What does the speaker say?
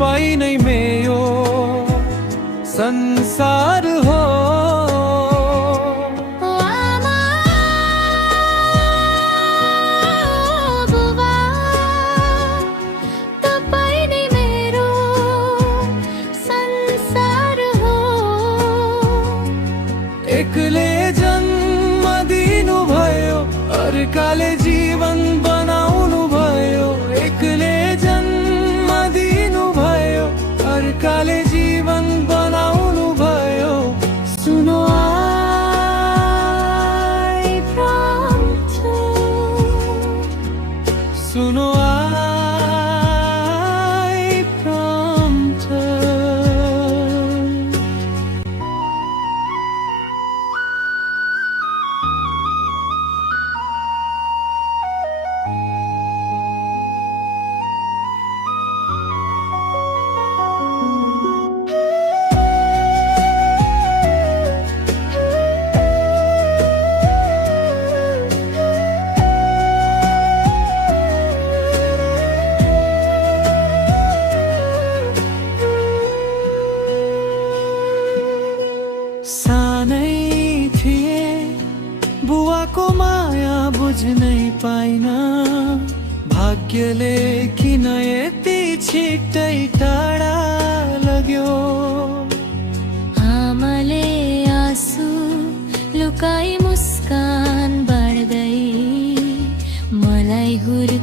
पाइनै मेरो संसार हो। आमा बुबा तपाईं नै मेरो संसार हो। एकले जन्म दिनु भयो, अर्काले जीवन बनाउनु भयो। एकले जन्म दिनु भयो, अर्काले जीवन बनाउनु भयो। सुनो I promise you, सुनो I promise you। सानै थिए बुवाको माया बुझ्नै पाइन, भाग्यले किन यति छिट्टै टाढा लग्यो। आमाले आँसु लुकाई मुस्कान बाँड्दै मलाई हुर्कायो।